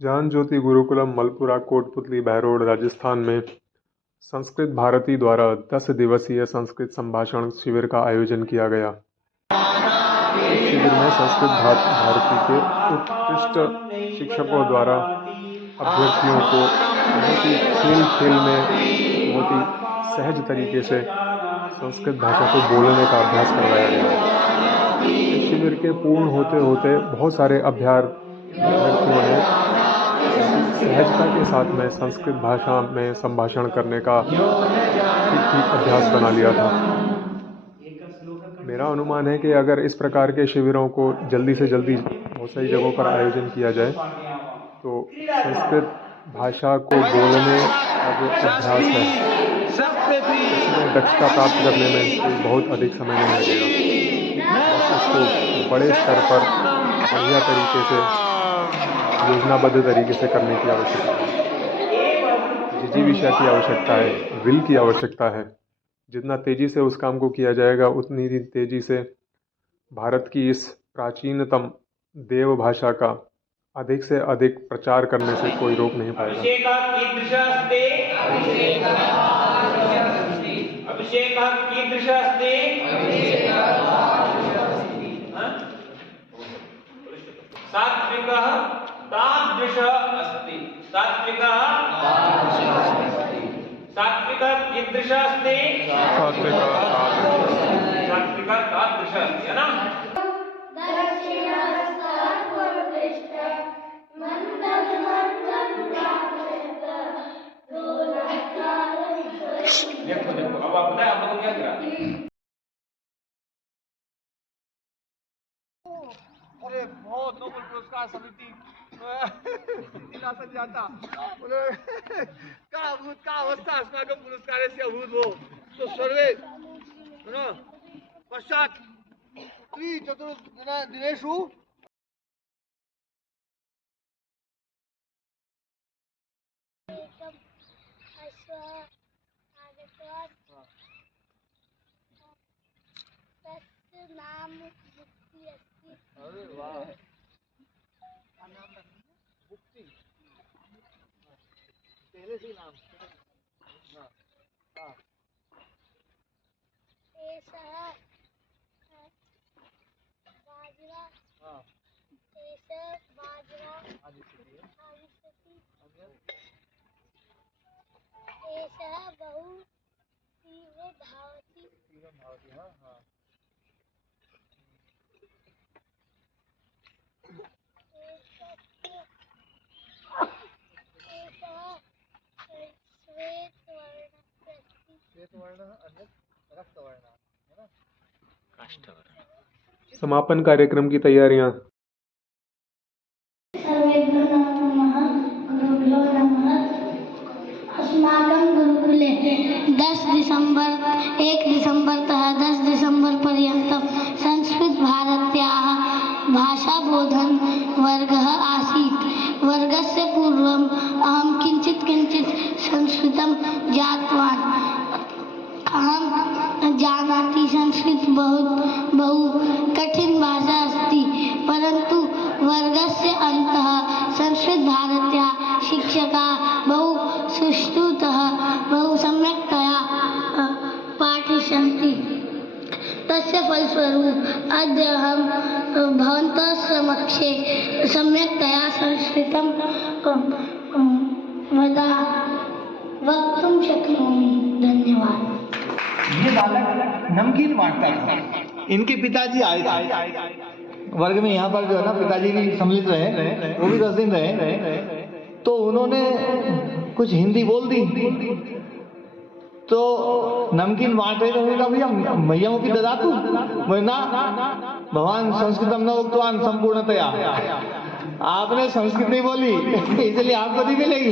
ज्ञान ज्योति गुरुकुलम मलपुरा कोटपुतली बहरोड राजस्थान में संस्कृत भारती द्वारा 10 दिवसीय संस्कृत संभाषण शिविर का आयोजन किया गया। इस शिविर में संस्कृत भारती के उत्कृष्ट शिक्षकों द्वारा अभ्यर्थियों को बहुत ही खेल खेल में बहुत ही सहज तरीके से संस्कृत भाषा को बोलने का अभ्यास करवाया गया। इस शिविर के पूर्ण होते होते बहुत सारे अभ्यर्थियों ने सहजता के साथ में संस्कृत भाषा में संभाषण करने का ठीक ठीक अभ्यास बना लिया था। मेरा अनुमान है कि अगर इस प्रकार के शिविरों को जल्दी से जल्दी बहुत सारी जगहों पर आयोजन किया जाए तो संस्कृत भाषा को बोलने का जो अभ्यास है उसमें दक्षता प्राप्त करने में कोई बहुत अधिक समय नहीं लगेगा। बस इसको बड़े स्तर पर बढ़िया तरीके से योजनाबद्ध तरीके से करने की आवश्यकता है। जिजीविषा की आवश्यकता है, विल की आवश्यकता है। जितना तेजी से उस काम को किया जाएगा उतनी ही तेजी से भारत की इस प्राचीनतम देव भाषा का अधिक से अधिक प्रचार करने से कोई रोक नहीं पाएगा। सात्विकः तादृशः अस्ति। सात्विकः कीदृशः अस्ति? सात्विकः तादृशः अस्ति, है ना? देखो देखो, अब आप बताएं, आप लोगों को क्या गिरा? अरे बहुत नोबेल पुरस्कार समिति दिलासा जाता बोले का अभूत का अवस्था अस्माकं पुरस्कारस्य अभूत् तो सर्वे पश्चात् त्रिचतुर्दिनेषु नाम मुक्ति अस्ति। अरे वाह, मुक्ति पहले से नाम बाजरा आदिशति बहु तीव्र धावति हाँ हाँ समापन कार्यक्रम की तैयारियां। अस्माकं गुरुकुले 10 दिसंबर 1 दिसंबरतः 10 दिसंबर पर्यन्तं संस्कृत भारत्याः भाषाबोधन वर्गः आसीत्। वर्गस्य पूर्वम् अहं किञ्चित् संस्कृतं ज्ञातवान्। अहं जानाति संस्कृत बहु कठिन भाषा अस्ति, परन्तु वर्गस्य अन्तः संस्कृत भारत्याः शिक्षकाः बहु सुष्ठुतः बहु सम्यक्तया पाठयन्ति। तस्य फलस्वरूप अद्य अहं भवन्तः समक्षे सम्यक्तया संस्कृतं वक्तुं शक्नोमि। धन्यवाद। ये बालक नमकीन बांटता था। इनके पिताजी आए थे वर्ग में, यहाँ पर जो है ना पिताजी भी सम्मिलित रहे, वो भी 10 दिन रहे, तो उन्होंने कुछ हिंदी बोल दी, तो नमकीन बांट रहे थे। कहा भैया मैया की ददातु ना भगवान संस्कृतम न उक्तवान संपूर्णतया, आपने संस्कृत नहीं बोली इसलिए आपको नहीं मिलेगी।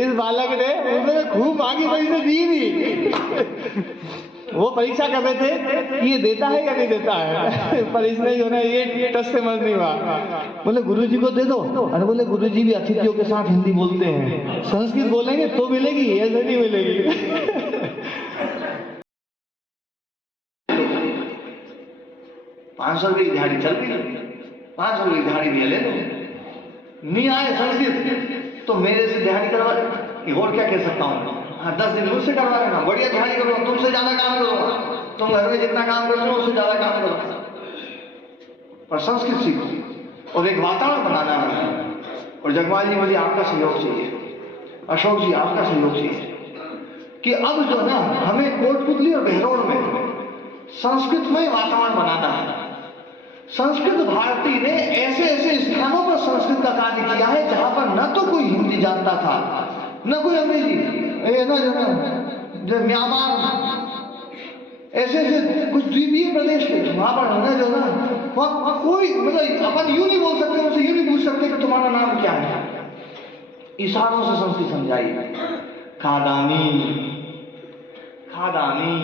इस बालक ने उसने खूब मांगी, पैसे दी भी। वो परीक्षा कर रहे थे कि ये देता है या नहीं देता है, पर इसने जो है ये टच से मत नहीं हुआ। बोले गुरुजी को दे दो। अरे बोले गुरुजी भी अतिथियों के साथ हिंदी बोलते हैं, संस्कृत बोलेंगे तो मिलेगी, ऐसे नहीं मिलेगी। 500 रुपये की दिहाड़ी चल रही है, 500 रुपये की दिहाड़ी ले लो। नहीं आए संस्कृत तो मेरे से दिहाड़ी करवा कि और क्या कह सकता हूँ। हाँ 10 दिन मुझसे करवा लेना, बढ़िया दिहाड़ी करो, तुमसे ज्यादा काम करो, तुम घर में जितना काम करते हो उससे ज्यादा काम करो, पर संस्कृत सीखो और एक वातावरण बनाना है। और जगवाल जी मुझे आपका सहयोग चाहिए, अशोक जी आपका सहयोग चाहिए कि अब जो है ना हमें कोटपुतली और बहरोड़ में संस्कृतमय वातावरण बनाना है। संस्कृत भारती ने ऐसे ऐसे स्थानों पर संस्कृत का कार्य किया है जहां पर न तो कोई हिंदी जानता था न कोई अंग्रेजी, जो म्यांमार ऐसे ऐसे कुछ द्वीपीय प्रदेश थे वहां पर है जो ना वहां कोई मतलब अपन यूं नहीं बोल सकते, उनसे यूं नहीं पूछ सकते कि तुम्हारा नाम क्या है, इशारों से संस्कृत समझाई। खादामी, खादामी,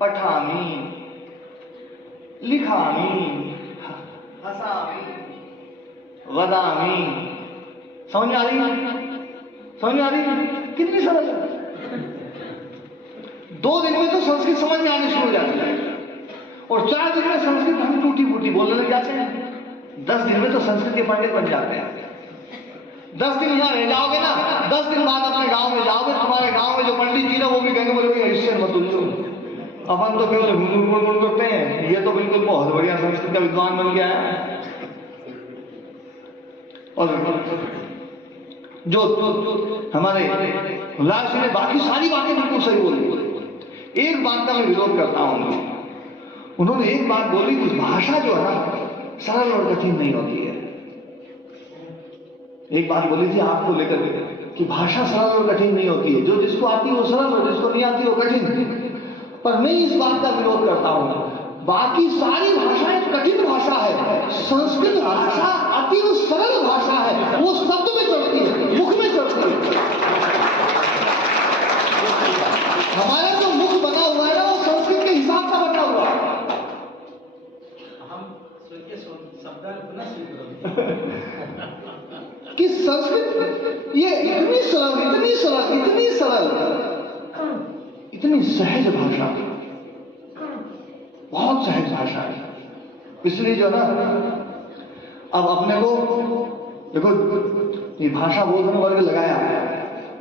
पठामी, लिखामी, हसामी, वदामी। समझ में आ रही? समझ में आ रही? कितनी सरल है। 2 दिन में तो संस्कृत समझ में आनी शुरू हो जाती है और 4 दिन में संस्कृत हम टूटी फूटी बोलने लग जाते हैं। 10 दिन में तो संस्कृत के पंडित बन जाते हैं। 10 दिन यहाँ रह जाओगे ना, 10 दिन बाद अपने गांव में जाओगे, तुम्हारे गांव में जो पंडित जी ना वो भी कहेंगे बोले इससे मत उलझो, अपन तो केवल गुड़ करते हैं, ये तो बिल्कुल बहुत बढ़िया संस्कृत का विद्वान बन गया है। और जो हमारे लाल सिंह ने बाकी सारी बातें बिल्कुल सही बोली, एक बात का मैं विरोध करता हूं। उन्होंने एक बात बोली कि भाषा जो है ना सरल और कठिन नहीं होती है। एक बात बोली थी आपको लेकर कि भाषा सरल और कठिन नहीं होती है, जो जिसको आती है वो सरल और जिसको नहीं आती वो कठिन। पर मैं इस बात का विरोध करता हूं, बाकी सारी भाषाएं कठिन भाषा है, संस्कृत भाषा अति सरल भाषा है, वो शब्द में चढ़ती है, मुख में चढ़ती है। हमारा जो मुख बना हुआ है ना वो संस्कृत के हिसाब का बना हुआ है। कि संस्कृत ये इतनी सरल, इतनी सरल, इतनी सरल, इतनी सहज भाषा, बहुत सहज भाषा है। इसलिए जो ना अब अपने को देखो ये भाषा बोधन वर्ग लगाया,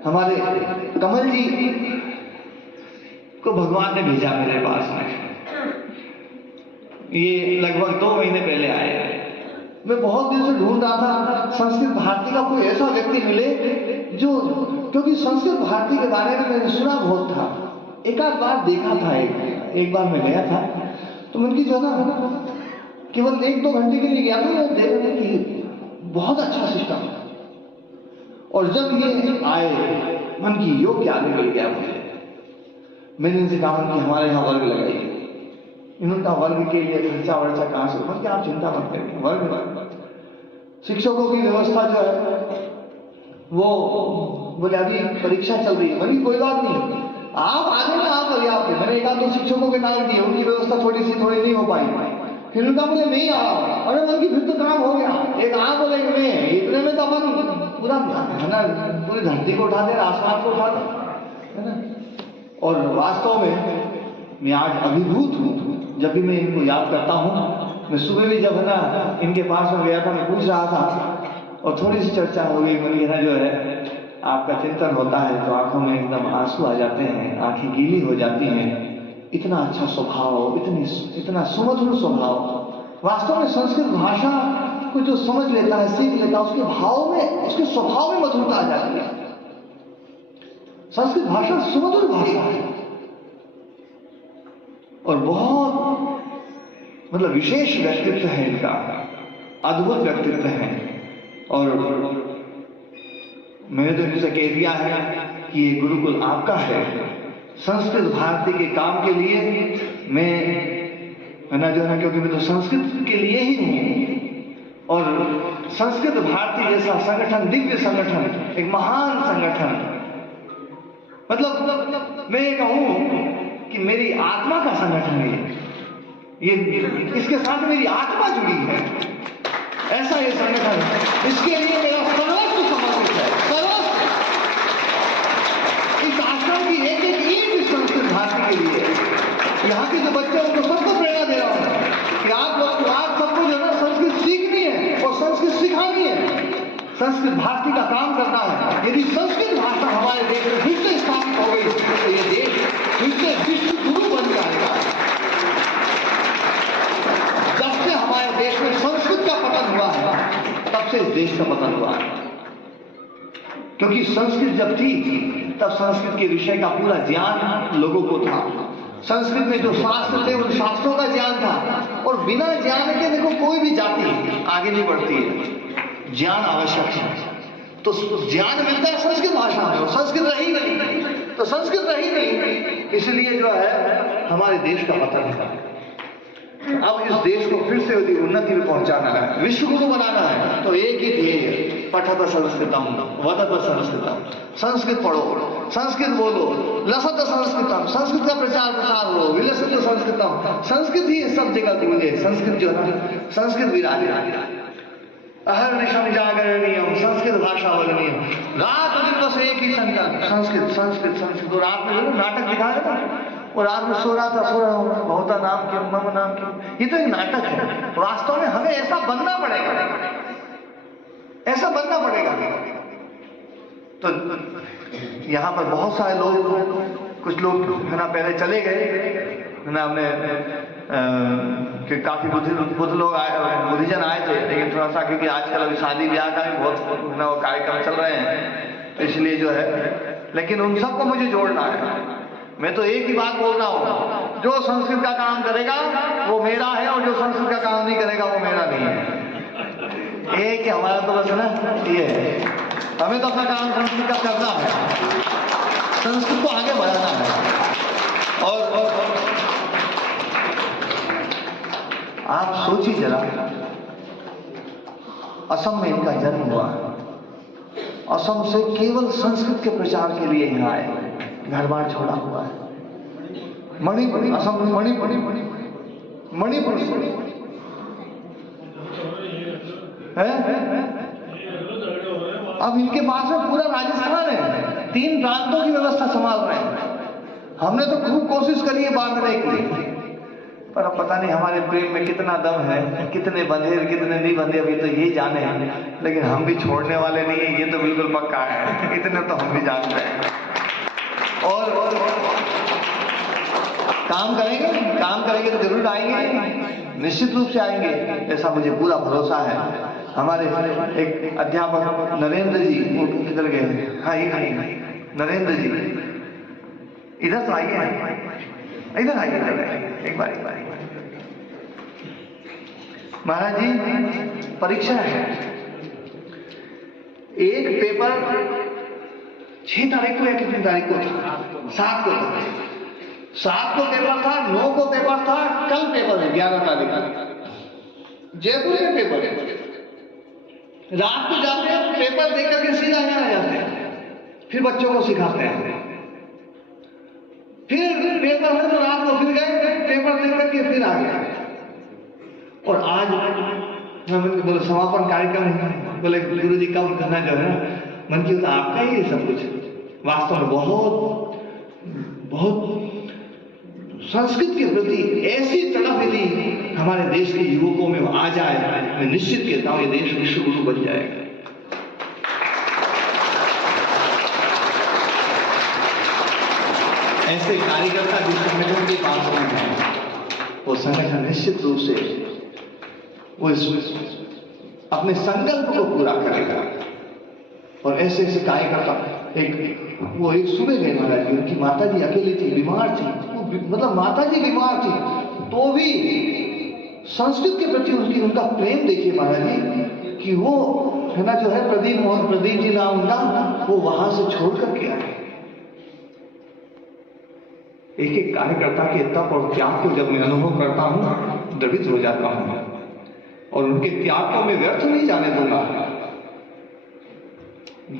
हमारे कमल जी को भगवान ने भेजा मेरे पास में, ये लगभग 2 महीने पहले आए। मैं बहुत दिन से ढूंढ रहा था संस्कृत भारती का कोई ऐसा व्यक्ति मिले जो, क्योंकि संस्कृत भारती के बारे में मैंने सुना बहुत था, एक आध बार देखा था, एक बार मैं गया था तो उनकी जो ना केवल 1-2 घंटे के लिए गया था, मैं देखने की बहुत अच्छा सिस्टम है। और जब ये आए मन की योग क्या निकल गया मुझे, मैंने इनसे कहा कि हमारे यहाँ वर्ग लगाइए। इन्होंने कहा वर्ग के लिए खर्चा वर्चा कहाँ से, मतलब आप चिंता मत करिए, वर्ग शिक्षकों की व्यवस्था जो है वो बोले अभी परीक्षा चल रही है। मैंने कोई बात नहीं, आप आगे ना आप पर्याप्त है। मैंने 1-2 शिक्षकों के नाम दिए, उनकी व्यवस्था थोड़ी नहीं हो पाई। फिर उनका बोले नहीं आ रहा, अरे मन फिर तो काम हो गया। एक आप बोले नहीं, इतने में तो अपन पूरा है ना पूरी धरती को उठा दे, आसमान को उठा दे, है ना। और वास्तव में मैं आज अभिभूत हूँ जब भी मैं इनको याद करता हूँ। मैं सुबह भी जब है ना इनके पास में गया था, मैं पूछ रहा था और थोड़ी सी चर्चा हो गई। मैंने कहा जो है आपका चिंतन होता है तो आंखों में एकदम आंसू आ जाते हैं, आंखें गीली हो जाती हैं। इतना अच्छा स्वभाव, इतना सुमधुर स्वभाव। वास्तव में संस्कृत भाषा को जो समझ लेता है, सीख लेता है, उसके भाव में, उसके स्वभाव में मधुरता आ जाती है। संस्कृत भाषा सुमधुर भाषा है और बहुत मतलब विशेष व्यक्तित्व है इनका, अद्भुत व्यक्तित्व है। और मैंने तो इनसे कह दिया है कि ये गुरुकुल आपका है। संस्कृत भारती के काम के लिए मैं है ना जो है, क्योंकि मैं तो संस्कृत के लिए ही हूँ और संस्कृत भारती जैसा संगठन, दिव्य संगठन, एक महान संगठन, मतलब मैं ये कहूँ कि मेरी आत्मा का संगठन है ये, इसके साथ मेरी आत्मा जुड़ी है, ऐसा ये संगठन है। इसके लिए मेरा सर्वस्व समर्पित है, सर्वस्व। इस आश्रम की एक ईंट संस्कृत भारती के लिए, यहाँ के जो बच्चे उनको सबको प्रेरणा दे रहा हूँ कि आप सबको जो है ना संस्कृत सीखनी है और संस्कृत सिखानी है। संस्कृत भारती का काम करना है। यदि संस्कृत भाषा हमारे देश में फिर से स्थापित हो गई तो ये देश फिर से विश्व गुरु बन जाएगा। जब से हमारे देश में संस्कृत का पतन हुआ है तब से इस देश का पतन हुआ है, क्योंकि संस्कृत जब थी तब संस्कृत के विषय का पूरा ज्ञान लोगों को था। संस्कृत में जो शास्त्र थे उन शास्त्रों का ज्ञान था, और बिना ज्ञान के देखो कोई भी जाति आगे नहीं बढ़ती है। ज्ञान आवश्यक है, तो ज्ञान मिलता है संस्कृत भाषा में, और संस्कृत रही नहीं तो संस्कृत रही नहीं, इसलिए जो है हमारे देश का पतन है। अब इस देश को फिर से यदि उन्नति में पहुंचाना है, विश्व गुरु बनाना है, तो एक ही ध्येय, पठत संस्कृतम वदत संस्कृतम। संस्कृत पढ़ो, संस्कृत बोलो, लसत संस्कृतम, संस्कृत का प्रचार प्रसार हो, विलसित संस्कृतम। संस्कृत ही सब जगह गूंजे, संस्कृत जो है संस्कृत विराजे। अहर्निशम जागरणीयम, संस्कृत भाषा वदनीयम। रात दिन बस एक ही संकल्प, संस्कृत संस्कृत संस्कृत। तो रात में नाटक दिखा रहे ना, और रात में सो रहा था बहुता नाम क्यों, मम नाम क्यों, ये तो एक नाटक है। वास्तव में हमें ऐसा बनना पड़ेगा, ऐसा बनना पड़ेगा। तो यहाँ पर बहुत सारे लोग, कुछ लोग है ना पहले चले गए है ना, हमने कि काफी बुद्ध लोग आए, बुद्धिजन आए थे, लेकिन थोड़ा सा क्योंकि आजकल अभी शादी ब्याह का भी बहुत ना कार्यक्रम चल रहे हैं, तो इसलिए जो है, लेकिन उन सबको मुझे जोड़ना है। मैं तो एक ही बात बोल रहा हूँ, जो संस्कृत का काम करेगा वो मेरा है, और जो संस्कृत का काम नहीं करेगा वो मेरा नहीं है। एक हमारा तो बस ना ये है, हमें तो अपना काम संस्कृत का करना है, संस्कृत को आगे बढ़ाना है। और आप सोचिए जरा, असम में इनका जन्म हुआ, असम से केवल संस्कृत के प्रचार के लिए यहाँ आए, घर बार छोड़ा हुआ है। मणिपुर, असम में मणिपुर है। अब इनके पास में पूरा राजस्थान है, 3 प्रांतों की व्यवस्था संभाल रहे हैं। हमने तो खूब कोशिश करी है बांधने के लिए, पर अब पता नहीं हमारे प्रेम में कितना दम है, कितने बंधे कितने नहीं बंधे अभी तो ये जाने हैं, लेकिन हम भी छोड़ने वाले नहीं है, ये तो बिल्कुल पक्का है, इतने तो हम भी जानते हैं। और काम करेंगे तो जरूर आएंगे, निश्चित रूप से आएंगे, ऐसा मुझे पूरा भरोसा है। हमारे एक अध्यापक नरेंद्र जी, वो किधर गए? हाँ ये नरेंद्र जी, इधर तो आइए, इधर आइए एक बार। महाराज जी, परीक्षा है, एक पेपर 6 तारीख को या कितनी तारीख को था? 7 को था। 7 को पेपर था, 9 को पेपर था, कल पेपर है 11 तारीख को। जयपुर में पेपर है, रात को जाते हैं, पेपर देकर के सीधा यहाँ आ जाते हैं, फिर बच्चों को सिखाते हैं। फिर पेपर है तो रात को फिर गए, पेपर दे करके फिर आ गए। और आज बोले समापन कार्यक्रम, बोले गुरु जी कब करना जो है, मन की तो आपका ही है सब कुछ। वास्तव में बहुत संस्कृत के प्रति ऐसी तड़प यदि हमारे देश के युवकों में आ जाए, मैं निश्चित कहता हूं ये देश विश्व गुरु बन जाएगा। ऐसे कार्यकर्ता जिस संगठन के पास हैं, वो संगठन निश्चित रूप से वो अपने संकल्प को पूरा करेगा। और ऐसे ऐसे कार्यकर्ता, एक सुबह गए महाराज जी, उनकी माता जी अकेली थी, बीमार थी, मतलब माता जी बीमार थी, तो भी संस्कृत के प्रति उनका प्रेम देखिए महाराज जी, कि वो है ना जो है प्रदीप जी नाम उनका, वो वहां से छोड़ करके आए। एक एक कार्यकर्ता के तप और त्याग को जब मैं अनुभव करता हूं, द्रवित हो जाता हूं, और उनके त्याग को मैं व्यर्थ नहीं जाने दूंगा।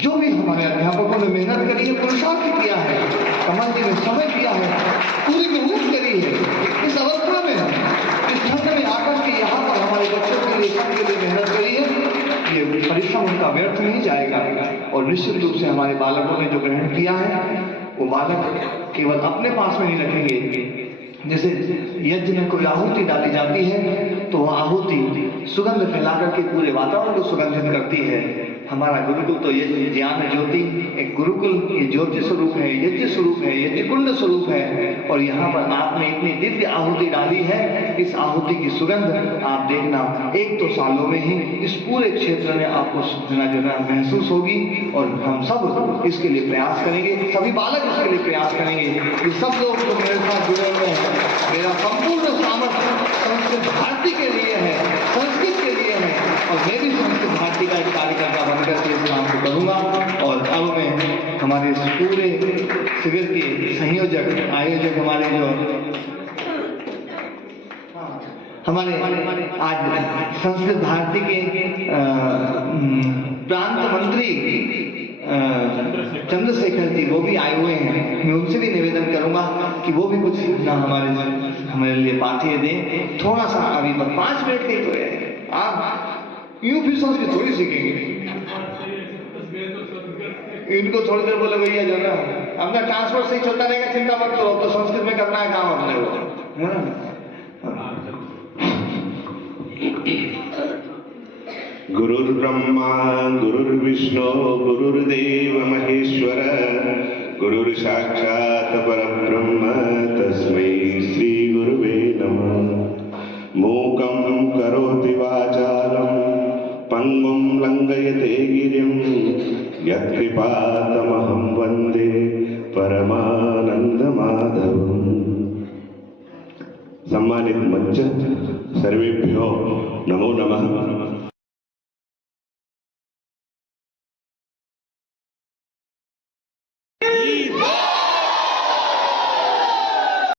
जो भी हमारे अध्यापकों ने मेहनत करी है, पुरुषार्थ किया है, कमल जी ने समय दिया है, पूरी मेहनत करी है, इस अवस्था में, इस ठंड में आकर के यहाँ पर हमारे बच्चों के लिए, सबके लिए मेहनत करी है, ये परिश्रम उनका व्यर्थ नहीं जाएगा। और निश्चित रूप से हमारे बालकों ने जो ग्रहण किया है, वो बालक केवल अपने पास में नहीं रखेंगे। जैसे यज्ञ में कोई आहुति डाली जाती है तो वह आहुति सुगंध फैला करके पूरे वातावरण को सुगंधित करती है। हमारा गुरुकुल तो ये ज्ञान ज्योति एक गुरुकुल ये ज्योति स्वरूप है, यज्ञ स्वरूप है, यज्ञ कुंड स्वरूप है। और यहाँ पर आपने इतनी दिव्य आहुति डाली है, इस आहुति की सुगंध आप देखना 1-2 सालों में ही इस पूरे क्षेत्र में आपको जो महसूस होगी। और हम सब इसके लिए प्रयास करेंगे, सभी बालक इसके लिए प्रयास करेंगे। ये सब लोग जो मेरे साथ जुड़े हुए हैं, मेरा संपूर्ण सामर्थ्य संस्कृत भारती के लिए है, संस्कृत के लिए है। और मैं भी संस्कृत भारती का एक कार्यकर्ता बनकर के इस काम को करूँगा। और अब मैं हमारे इस पूरे शिविर के संयोजक आयोजक हमारे आज संस्कृत भारती के प्रांत मंत्री चंद्रशेखर जी वो भी आए हुए हैं। मैं उनसे भी निवेदन करूंगा कि वो भी कुछ ना हमारे लिए पाठ्य दें। थोड़ा सा अभी 5 मिनट के तो है, आप यूं फिर संस्कृत थोड़ी सीखेंगे। इनको थोड़ी देर बोले भैया जो ना अपना ट्रांसपोर्ट सही चलता रहेगा, चिंता मत करो, तो संस्कृत में करना है काम अपने को, है ना। गुरुर्ब्रह्मा गुरुर्विष्णु गुरुर्देव महेश्वर गुरुर्साक्षात् परब्रह्म तस्मै श्री गुरुवे नमः। मूकं करोति वाचालं पंगुं लंघयते गिरिं यत्कृपातमहं वन्दे परमानंद माधवम्। सम्मानित मंच सर्वेभ्यो नमो नमः।